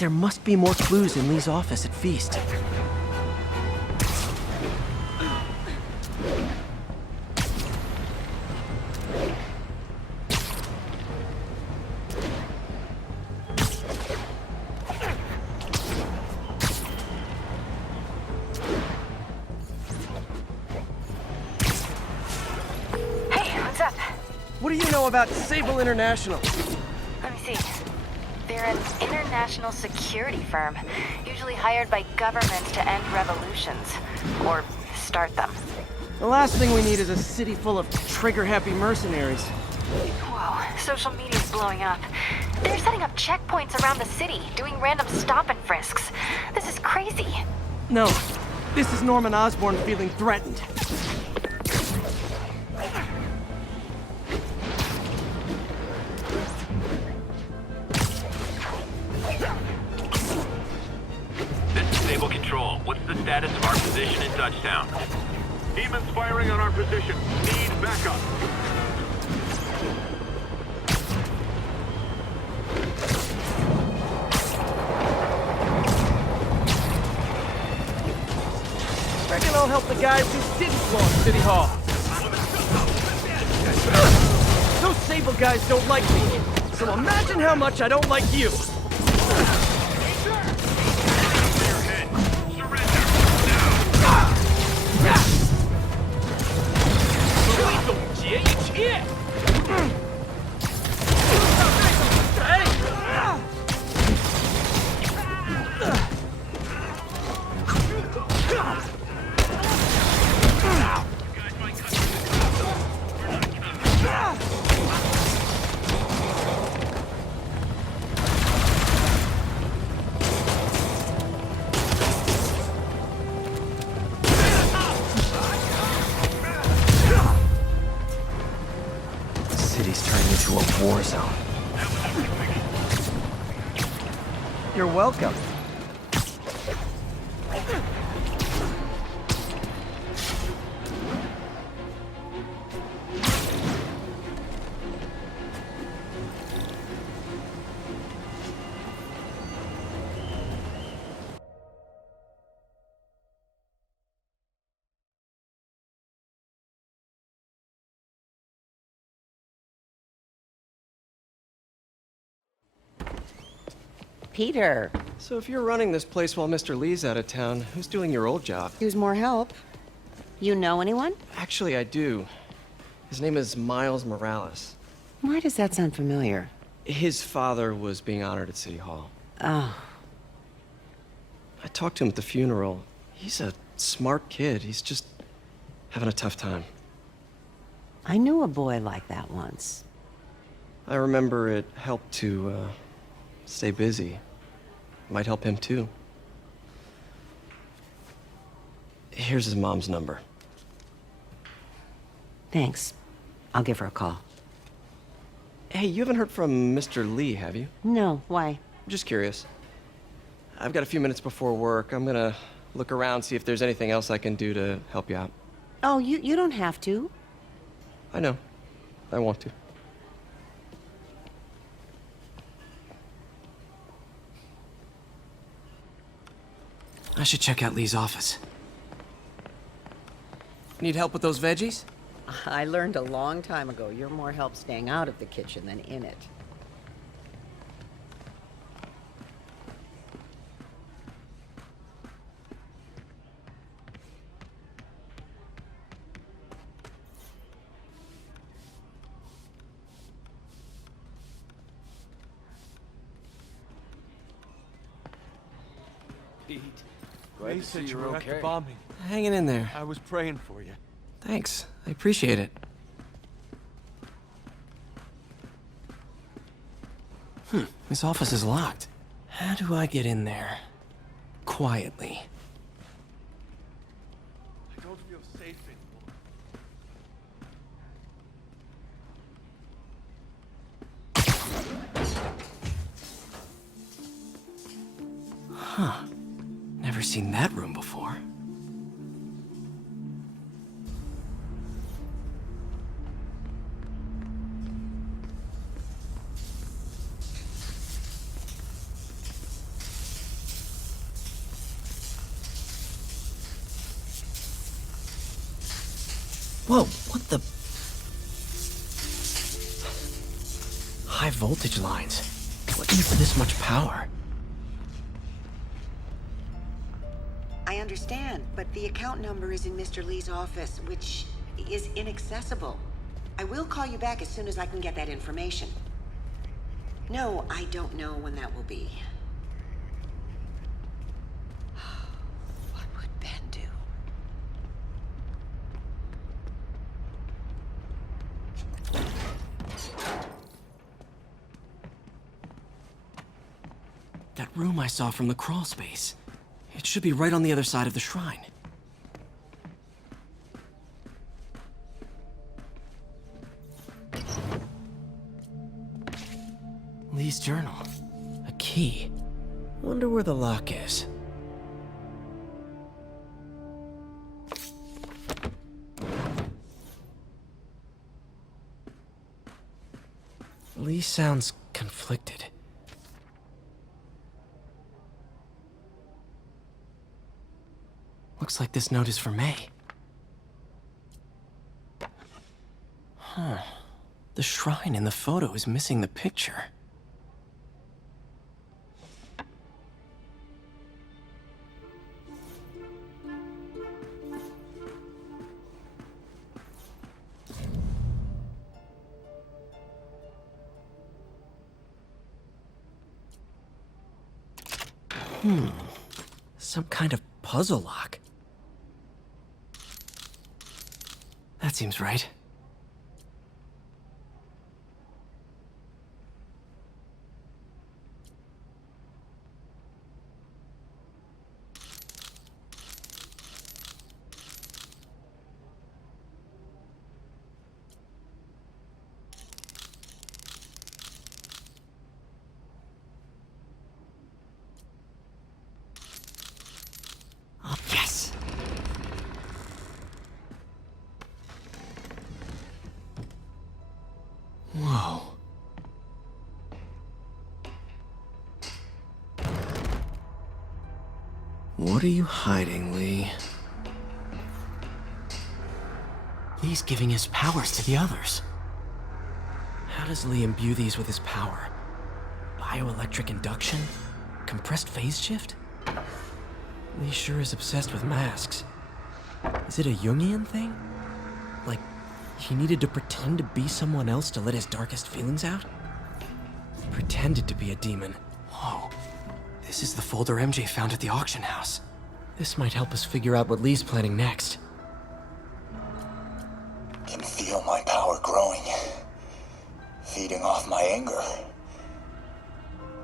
There must be more clues in Lee's office at Feast. What do you know about Sable International? Let me see. They're an international security firm, usually hired by governments to end revolutions, or start them. The last thing we need is a city full of trigger-happy mercenaries. Whoa, social media's blowing up. They're setting up checkpoints around the city, doing random stop and frisks. This is crazy. No, this is Norman Osborn feeling threatened. Control. What's the status of our position in Dutchtown? Demons firing on our position. Need backup. Reckon I'll help the guys who didn't blow up City Hall. Those Sable guys don't like me, so imagine how much I don't like you. City's turning into a war zone. You're welcome. Peter. So if you're running this place while Mr. Lee's out of town, who's doing your old job? Use more help. You know anyone? Actually, I do. His name is Miles Morales. Why does that sound familiar? His father was being honored at City Hall. Oh. I talked to him at the funeral. He's a smart kid. He's just having a tough time. I knew a boy like that once. I remember it helped to, stay busy. Might help him, too. Here's his mom's number. Thanks. I'll give her a call. Hey, you haven't heard from Mr. Lee, have you? No, why? Just curious. I've got a few minutes before work. I'm gonna look around, see if there's anything else I can do to help you out. Oh, you don't have to. I know. I want to. I should check out Lee's office. Need help with those veggies? I learned a long time ago you're more help staying out of the kitchen than in it. Pete, they said you were at the bombing. Hanging in there. I was praying for you. Thanks. I appreciate it. This office is locked. How do I get in there? Quietly. I don't feel safe anymore. Huh. Never seen that room before. Whoa, what the? High voltage lines. What needs this much power? I understand, but the account number is in Mr. Lee's office, which is inaccessible. I will call you back as soon as I can get that information. No, I don't know when that will be. What would Ben do? That room I saw from the crawl space. It should be right on the other side of the shrine. Lee's journal. A key. Wonder where the lock is. Lee sounds conflicted. Looks like this note is for May. Huh. The shrine in the photo is missing the picture. Some kind of puzzle lock. That seems right. Oh, yes! Whoa. What are you hiding, Lee? Lee's giving his powers to the others. How does Lee imbue these with his power? Bioelectric induction? Compressed phase shift? Lee sure is obsessed with masks. Is it a Jungian thing? Like, he needed to pretend to be someone else to let his darkest feelings out? Pretended to be a demon. Whoa. This is the folder MJ found at the auction house. This might help us figure out what Lee's planning next. Can feel my power growing, feeding off my anger.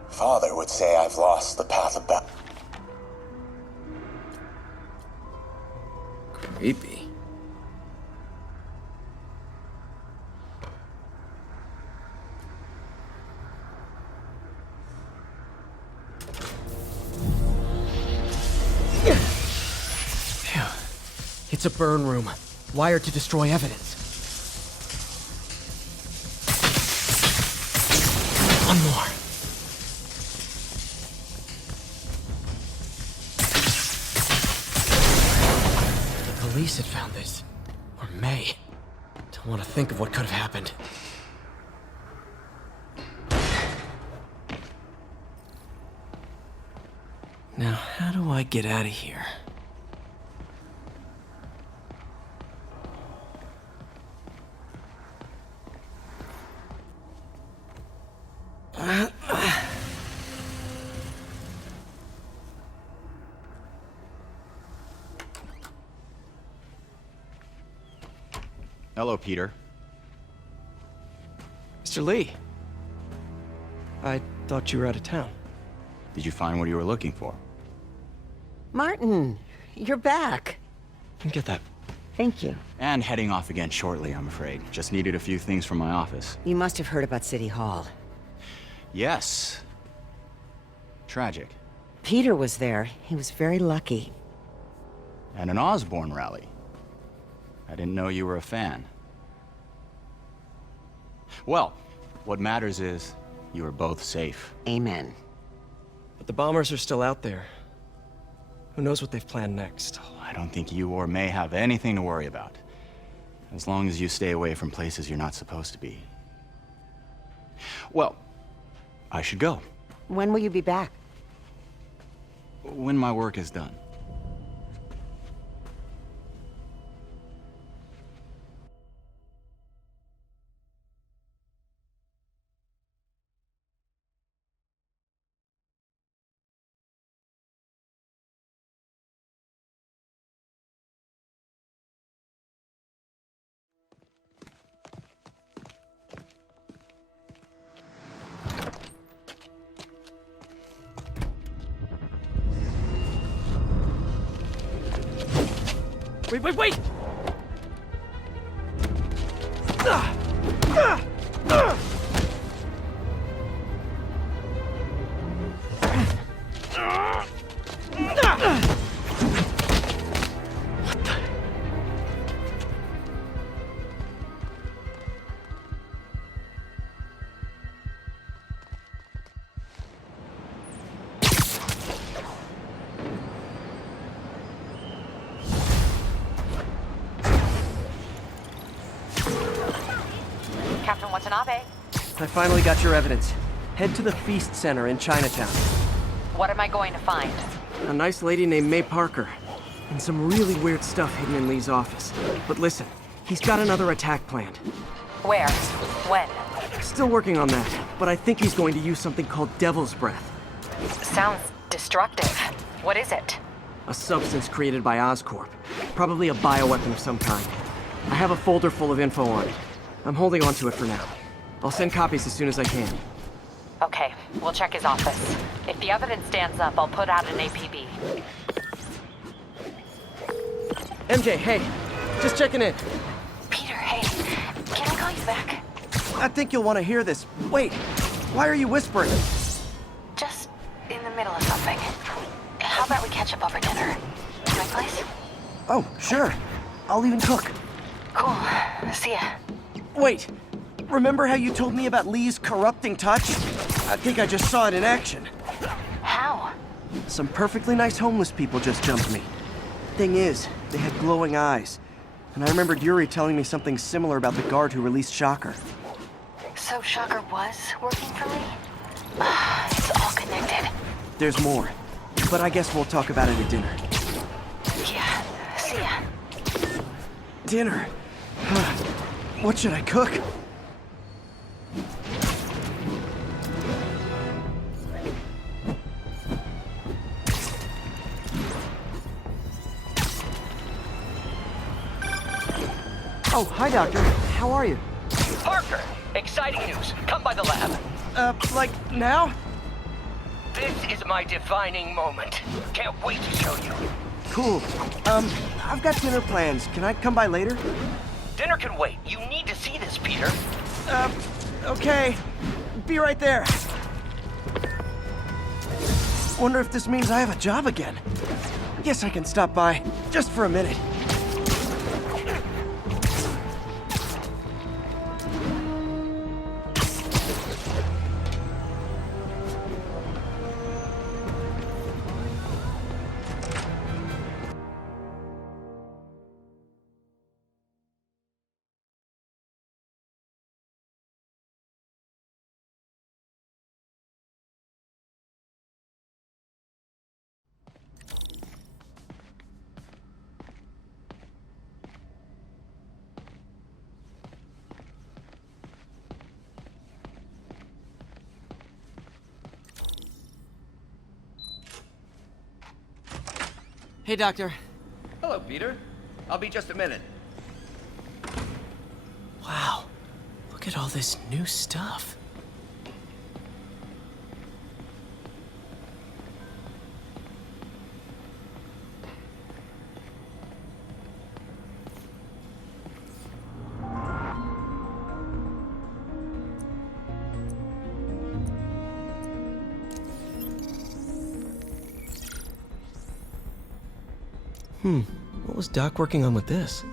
Father would say I've lost the path of battle. Creepy. Phew. It's a burn room, wired to destroy evidence. One more. The police had found this. Or May. Don't want to think of what could have happened. Now, how do I get out of here? Hello, Peter. Mr. Lee. I thought you were out of town. Did you find what you were looking for? Martin, you're back. Get that. Thank you. And heading off again shortly, I'm afraid. Just needed a few things from my office. You must have heard about City Hall. Yes. Tragic. Peter was there. He was very lucky. And an Osborne rally. I didn't know you were a fan. Well, what matters is you are both safe. Amen. But the bombers are still out there. Who knows what they've planned next? I don't think you or May have anything to worry about. As long as you stay away from places you're not supposed to be. Well, I should go. When will you be back? When my work is done. Wait! Captain Watanabe, I finally got your evidence. Head to the Feast Center in Chinatown. what am I going to find? A nice lady named May Parker. And some really weird stuff hidden in Lee's office. But listen, he's got another attack planned. Where? When? Still working on that, but I think he's going to use something called Devil's Breath. Sounds destructive. What is it? A substance created by Oscorp. Probably a bioweapon of some kind. I have a folder full of info on it. I'm holding on to it for now. I'll send copies as soon as I can. Okay, we'll check his office. If the evidence stands up, I'll put out an APB. MJ, hey. Just checking in. Peter, hey, can I call you back? I think you'll want to hear this. Wait, why are you whispering? Just in the middle of something. How about we catch up over dinner? My place? Oh, sure. I'll even cook. Cool. See ya. Wait, remember how you told me about Lee's corrupting touch? I think I just saw it in action. How? Some perfectly nice homeless people just jumped me. Thing is, they had glowing eyes. And I remembered Yuri telling me something similar about the guard who released Shocker. So Shocker was working for Lee? It's all connected. There's more. But I guess we'll talk about it at dinner. Yeah, see ya. Dinner? What should I cook? Oh, hi, Doctor. How are you? Parker, exciting news. Come by the lab. Like now? This is my defining moment. Can't wait to show you. Cool. I've got dinner plans. Can I come by later? Dinner can wait. You need to see this, Peter. Okay. Be right there. Wonder if this means I have a job again. Guess I can stop by, just for a minute. Hey, Doctor. Hello, Peter. I'll be just a minute. Wow. Look at all this new stuff. What was Doc working on with this?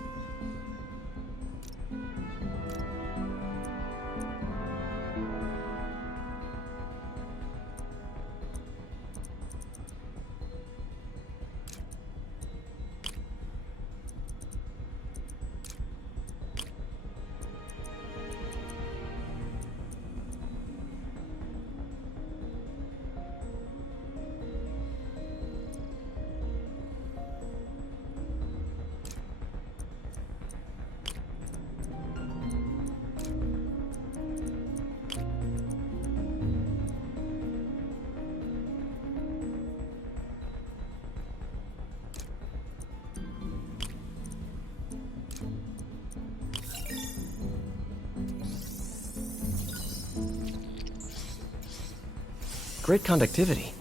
Great conductivity.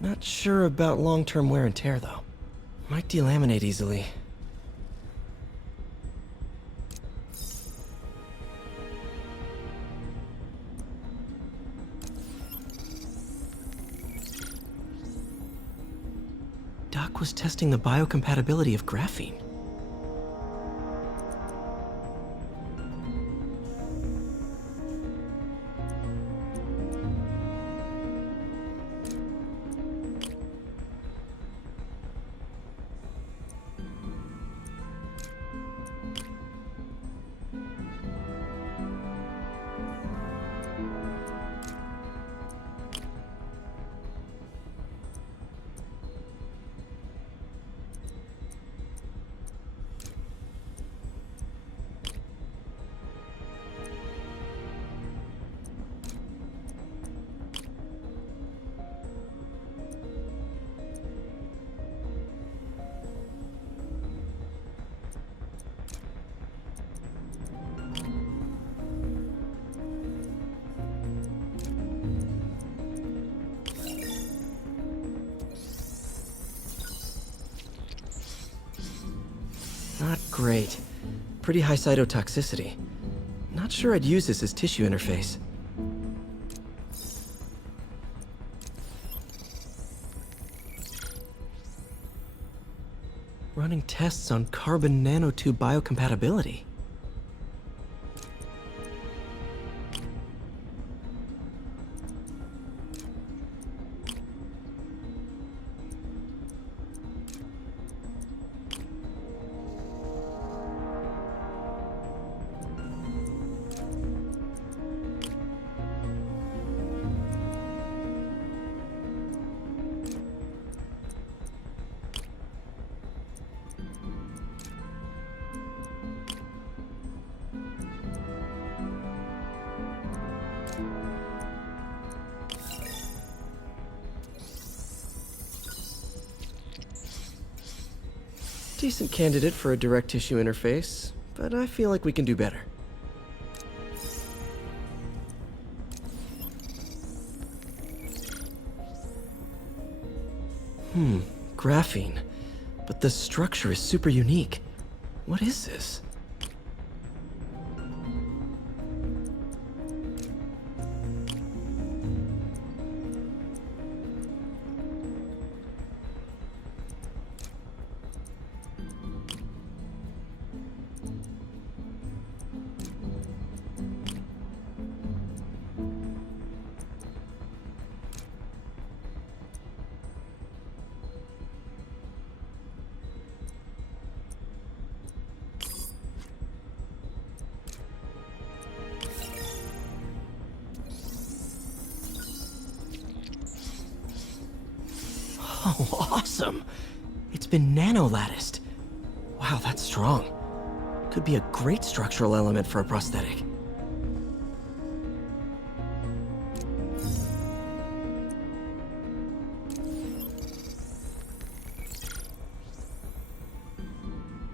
Not sure about long-term wear and tear, though. Might delaminate easily. Doc was testing the biocompatibility of graphene. Not great. Pretty high cytotoxicity. Not sure I'd use this as tissue interface. Running tests on carbon nanotube biocompatibility. Decent candidate for a direct tissue interface, but I feel like we can do better. Graphene. But the structure is super unique. What is this? Oh, awesome! It's been nano-latticed. Wow, that's strong. Could be a great structural element for a prosthetic.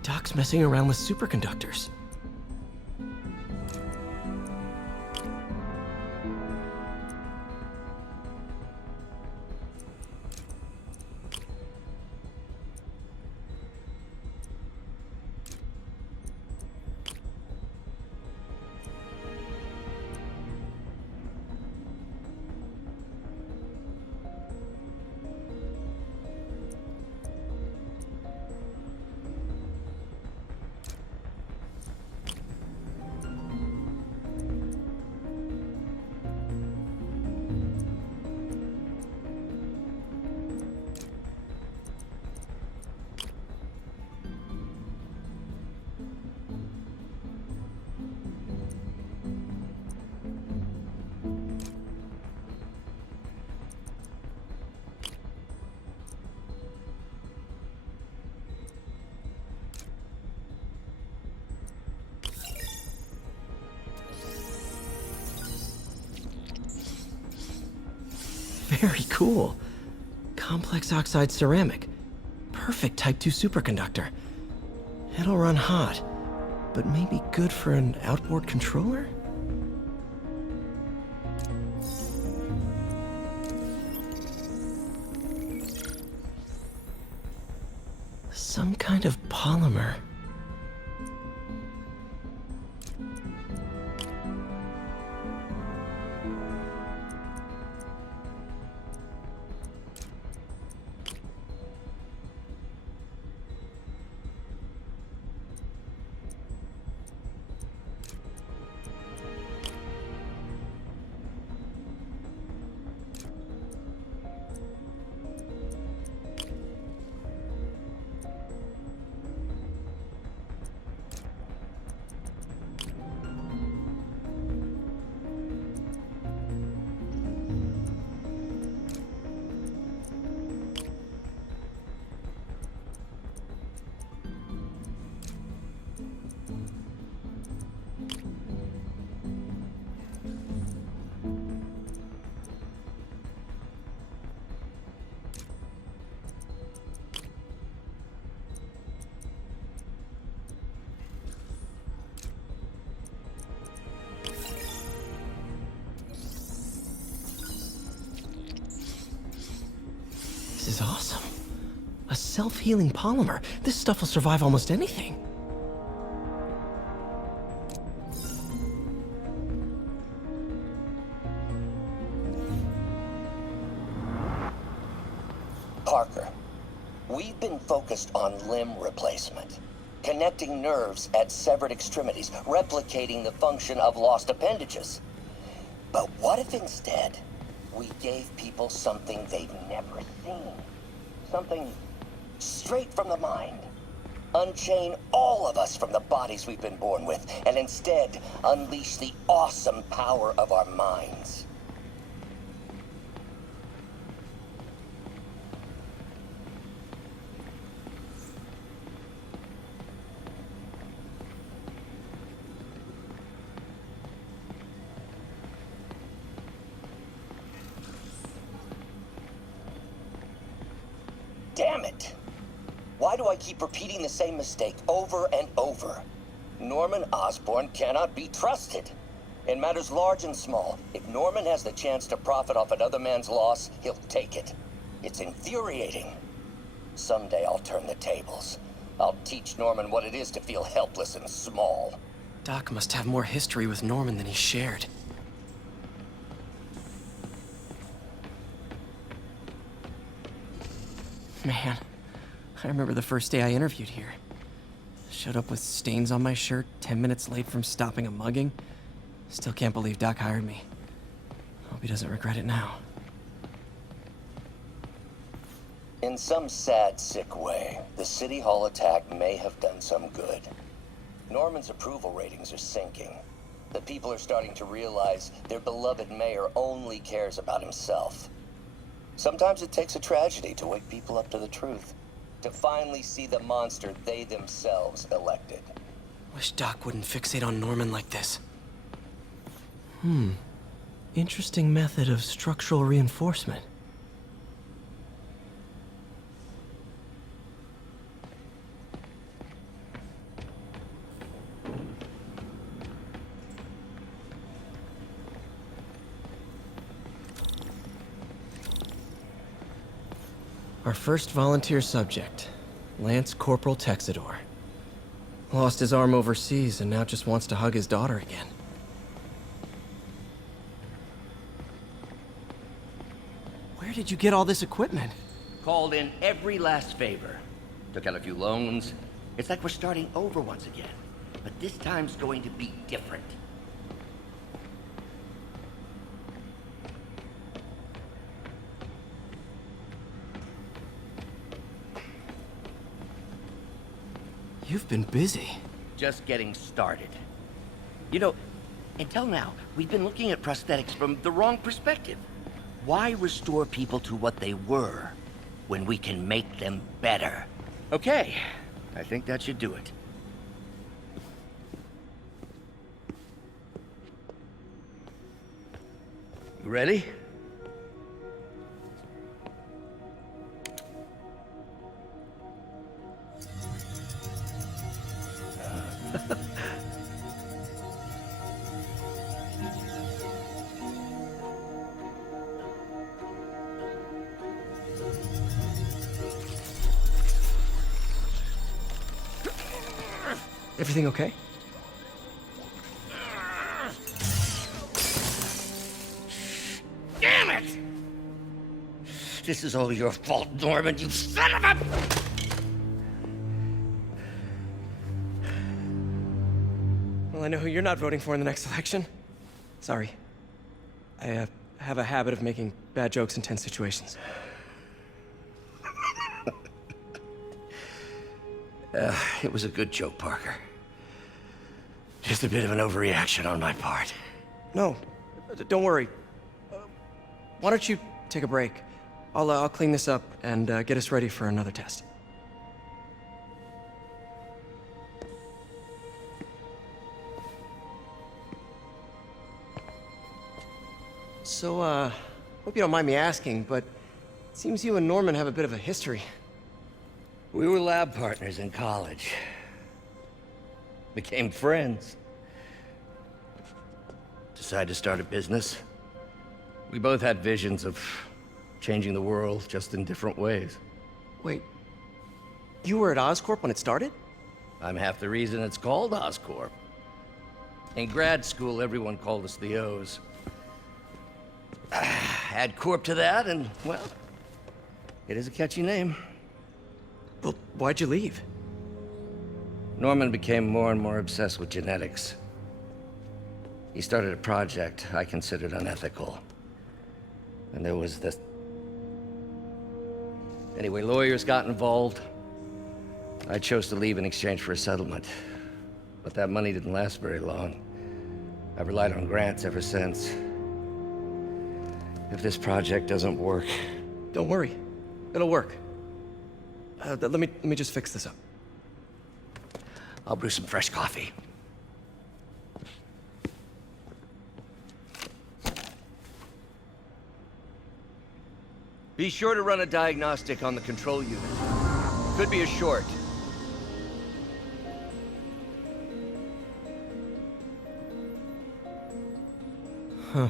Doc's messing around with superconductors. Very cool. Complex oxide ceramic. Perfect Type 2 superconductor. It'll run hot, but maybe good for an outboard controller? Some kind of polymer. This is awesome. A self-healing polymer. This stuff will survive almost anything. Parker, we've been focused on limb replacement, connecting nerves at severed extremities, replicating the function of lost appendages. But what if instead we gave people something they've never seen? Something straight from the mind. Unchain all of us from the bodies we've been born with, and instead unleash the awesome power of our minds. Damn it! Why do I keep repeating the same mistake over and over? Norman Osborn cannot be trusted. In matters large and small, if Norman has the chance to profit off another man's loss, he'll take it. It's infuriating. Someday I'll turn the tables. I'll teach Norman what it is to feel helpless and small. Doc must have more history with Norman than he shared. Man, I remember the first day I interviewed here. Showed up with stains on my shirt, 10 minutes late from stopping a mugging. Still can't believe Doc hired me. Hope he doesn't regret it now. In some sad, sick way, the City Hall attack may have done some good. Norman's approval ratings are sinking. The people are starting to realize their beloved mayor only cares about himself. Sometimes it takes a tragedy to wake people up to the truth, to finally see the monster they themselves elected. Wish Doc wouldn't fixate on Norman like this. Interesting method of structural reinforcement. Our first volunteer subject, Lance Corporal Texador. Lost his arm overseas and now just wants to hug his daughter again. Where did you get all this equipment? Called in every last favor. Took out a few loans. It's like we're starting over once again. But this time's going to be different. You've been busy. Just getting started. You know, until now, we've been looking at prosthetics from the wrong perspective. Why restore people to what they were when we can make them better? Okay, I think that should do it. You ready? Everything okay? Damn it! This is all your fault, Norman, you son of a... Well, I know who you're not voting for in the next election. Sorry. I have a habit of making bad jokes in tense situations. It was a good joke, Parker. Just a bit of an overreaction on my part. No, don't worry. Why don't you take a break? I'll clean this up and get us ready for another test. So, hope you don't mind me asking, but it seems you and Norman have a bit of a history. We were lab partners in college. Became friends. Decided to start a business. We both had visions of changing the world, just in different ways. Wait, you were at Oscorp when it started? I'm half the reason it's called Oscorp. In grad school, everyone called us the O's. Add Corp to that, and, well, it is a catchy name. Well, why'd you leave? Norman became more and more obsessed with genetics. He started a project I considered unethical. And there was this... Anyway, lawyers got involved. I chose to leave in exchange for a settlement. But that money didn't last very long. I've relied on grants ever since. If this project doesn't work... Don't worry. It'll work. Let me just fix this up. I'll brew some fresh coffee. Be sure to run a diagnostic on the control unit. Could be a short. Huh.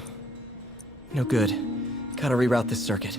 No good. Gotta reroute this circuit.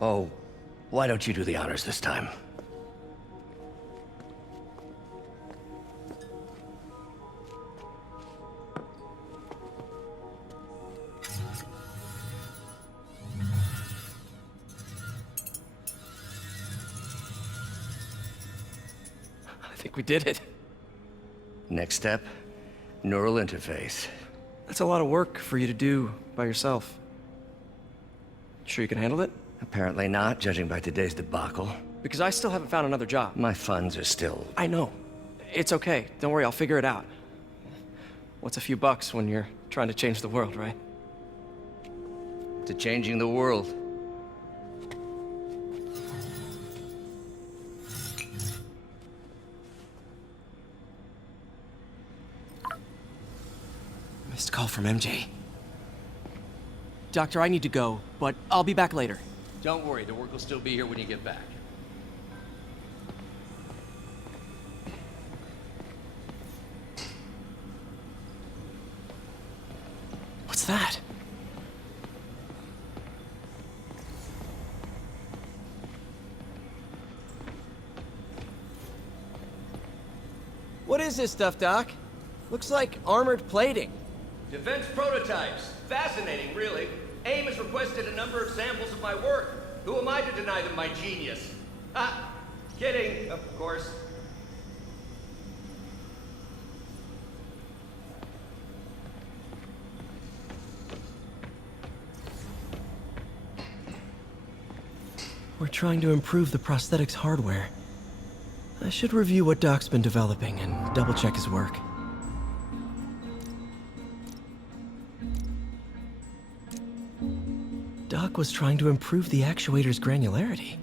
Oh, why don't you do the honors this time? We did it. Next step, neural interface. That's a lot of work for you to do by yourself. Sure you can handle it? Apparently not, judging by today's debacle. Because I still haven't found another job. My funds are still... I know. It's okay. Don't worry, I'll figure it out. What's a few bucks when you're trying to change the world, right? to changing the world. Missed call from MJ. Doctor, I need to go, but I'll be back later. Don't worry, the work will still be here when you get back. What's that? What is this stuff, Doc? Looks like armored plating. Defense prototypes. Fascinating, really. AIM has requested a number of samples of my work. Who am I to deny them my genius? Ah, kidding, of course. We're trying to improve the prosthetics hardware. I should review what Doc's been developing and double-check his work. Doc was trying to improve the actuator's granularity.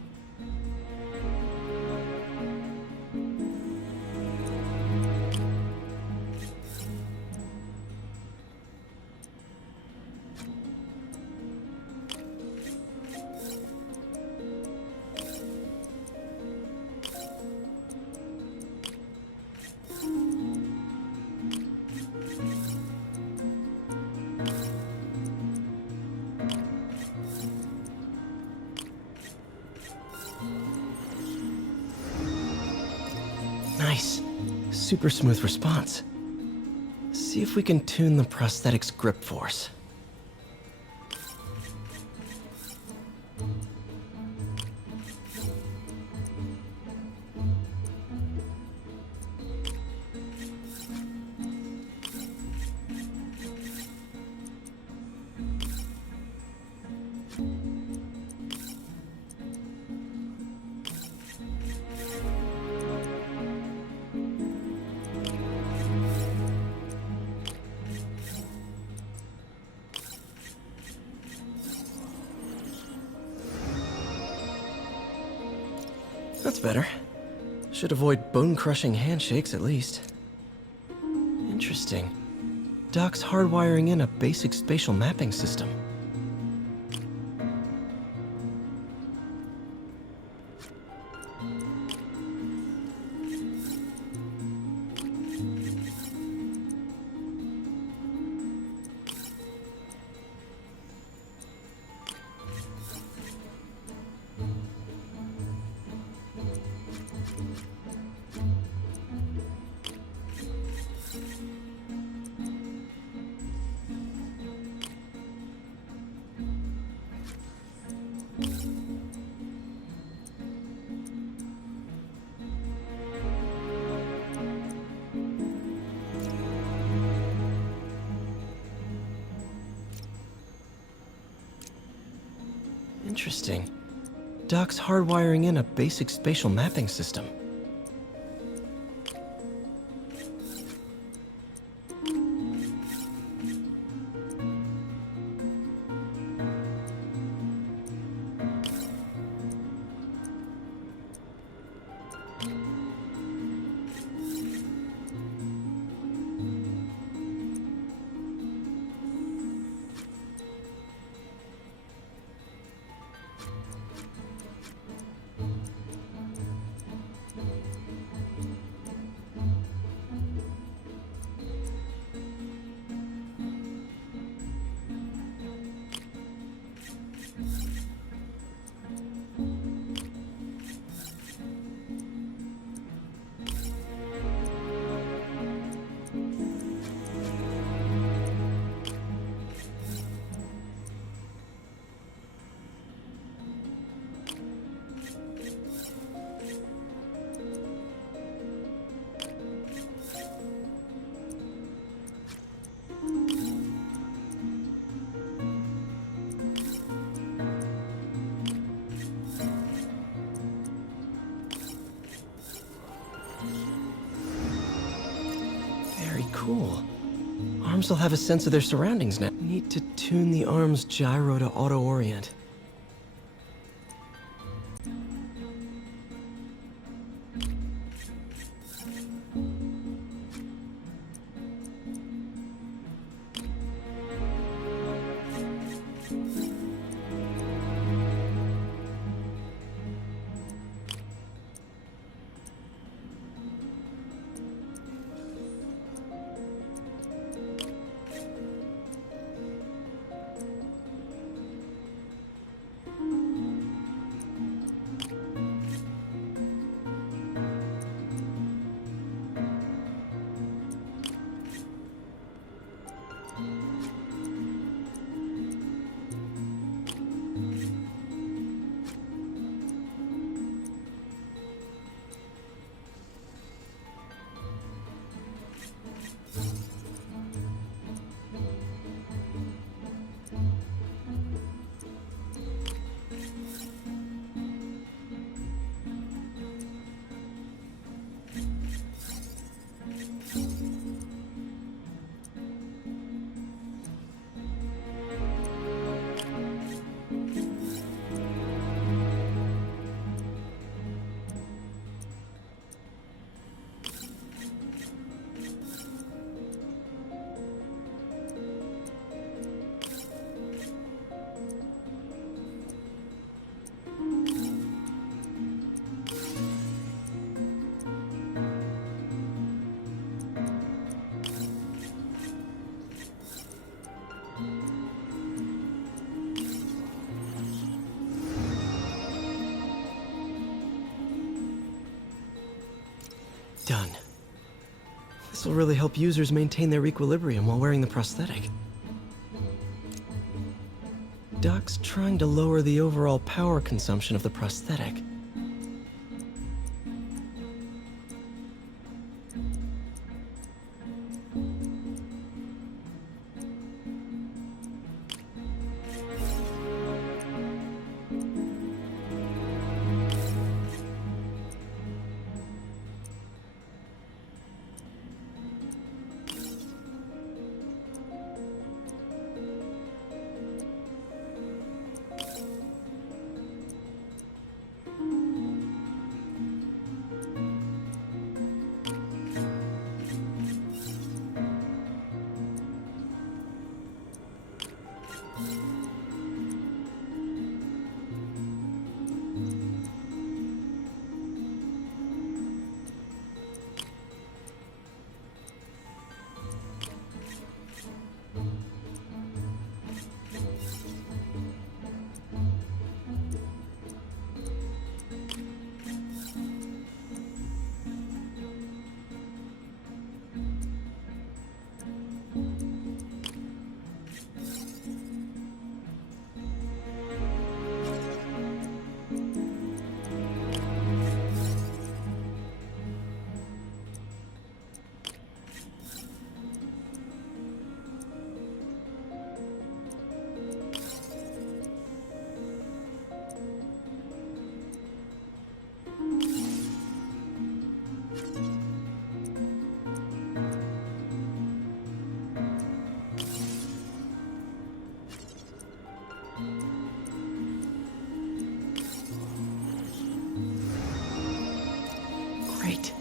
Nice. Super smooth response. See if we can tune the prosthetic's grip force. That's better. Should avoid bone-crushing handshakes at least. Interesting. Doc's hardwiring in a basic spatial mapping system. Interesting. Doc's hardwiring in a basic spatial mapping system. cool. Arms will have a sense of their surroundings now. Need to tune the arm's gyro to auto-orient. Done. This will really help users maintain their equilibrium while wearing the prosthetic. Doc's trying to lower the overall power consumption of the prosthetic. Great.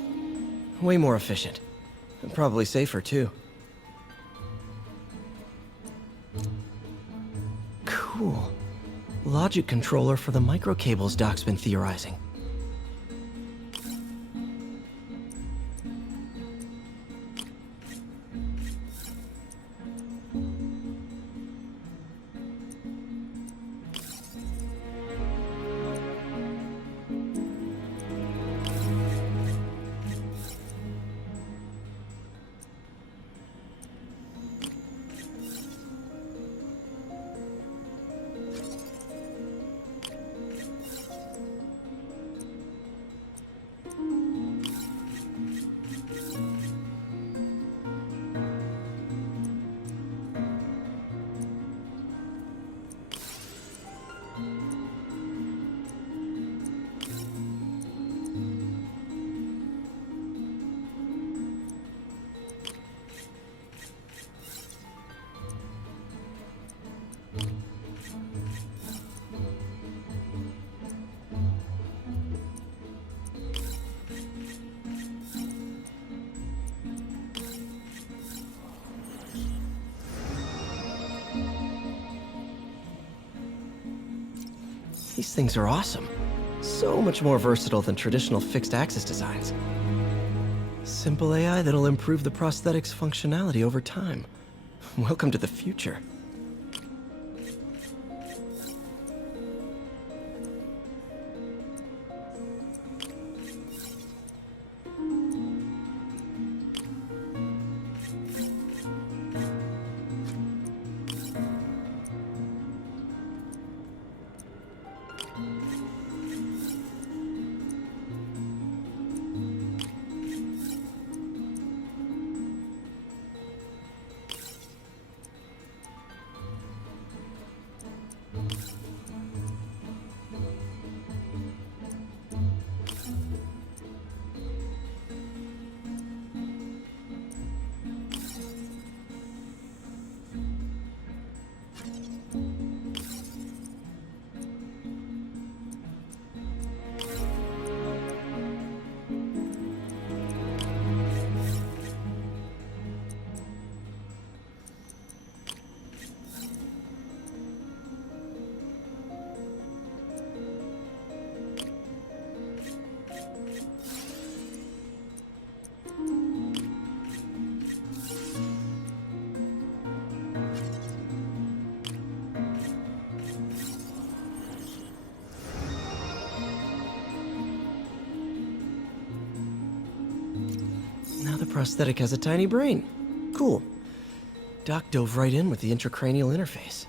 Way more efficient. And probably safer, too. Cool. Logic controller for the microcables Doc's been theorizing. These things are awesome. So much more versatile than traditional fixed-axis designs. Simple AI that'll improve the prosthetic's functionality over time. Welcome to the future. Now the prosthetic has a tiny brain. Cool. Doc dove right in with the intracranial interface.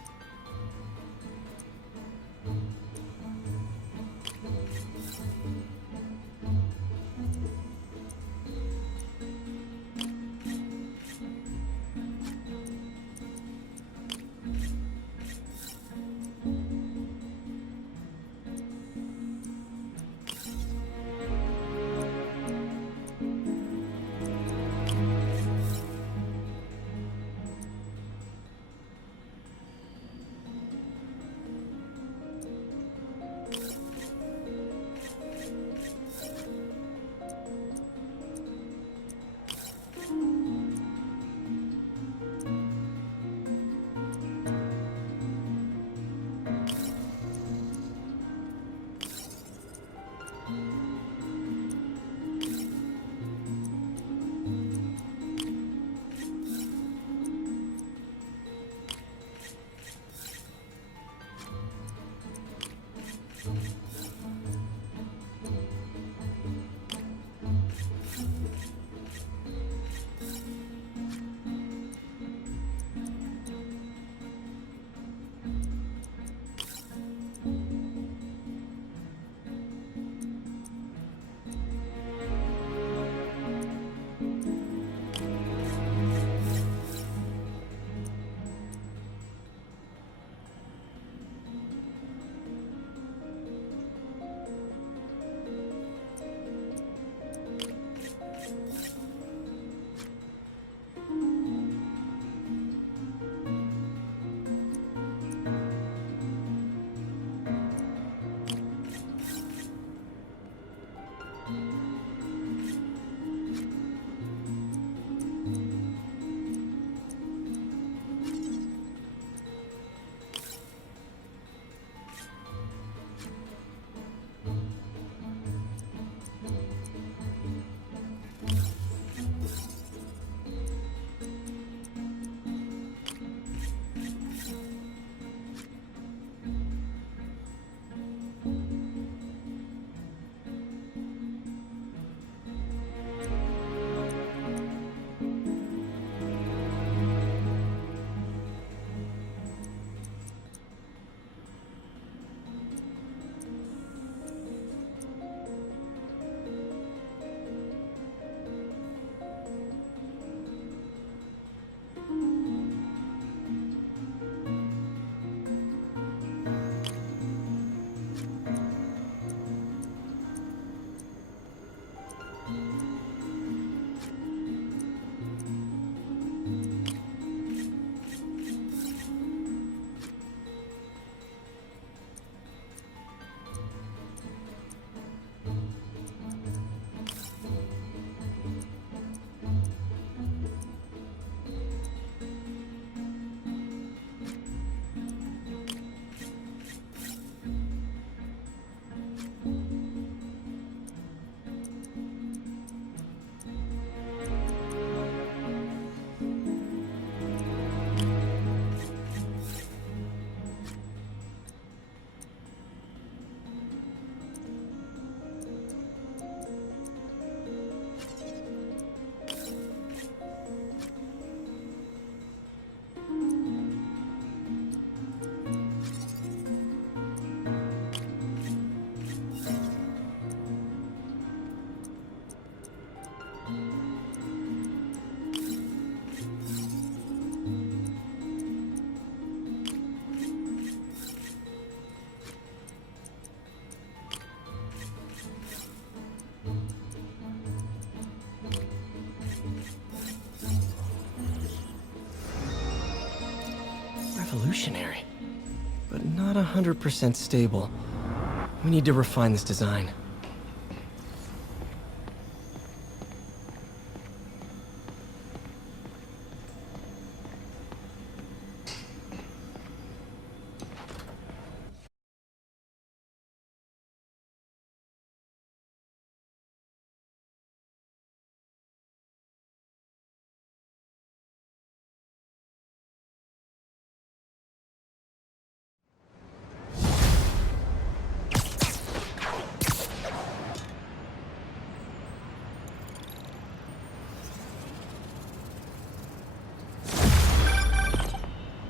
Revolutionary. But not 100% stable. We need to refine this design.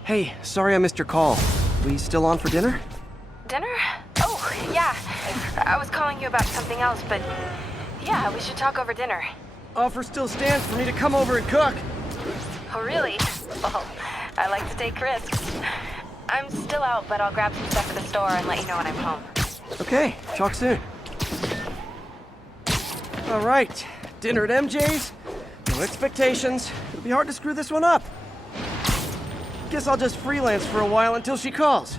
Hey, sorry I missed your call. We still on for dinner? Dinner? Oh, yeah. I was calling you about something else, but yeah, we should talk over dinner. Offer still stands for me to come over and cook. Oh, really? Well, I like to take risks. I'm still out, but I'll grab some stuff at the store and let you know when I'm home. Okay, talk soon. All right, dinner at MJ's. No expectations. It'll be hard to screw this one up. Guess I'll just freelance for a while until she calls.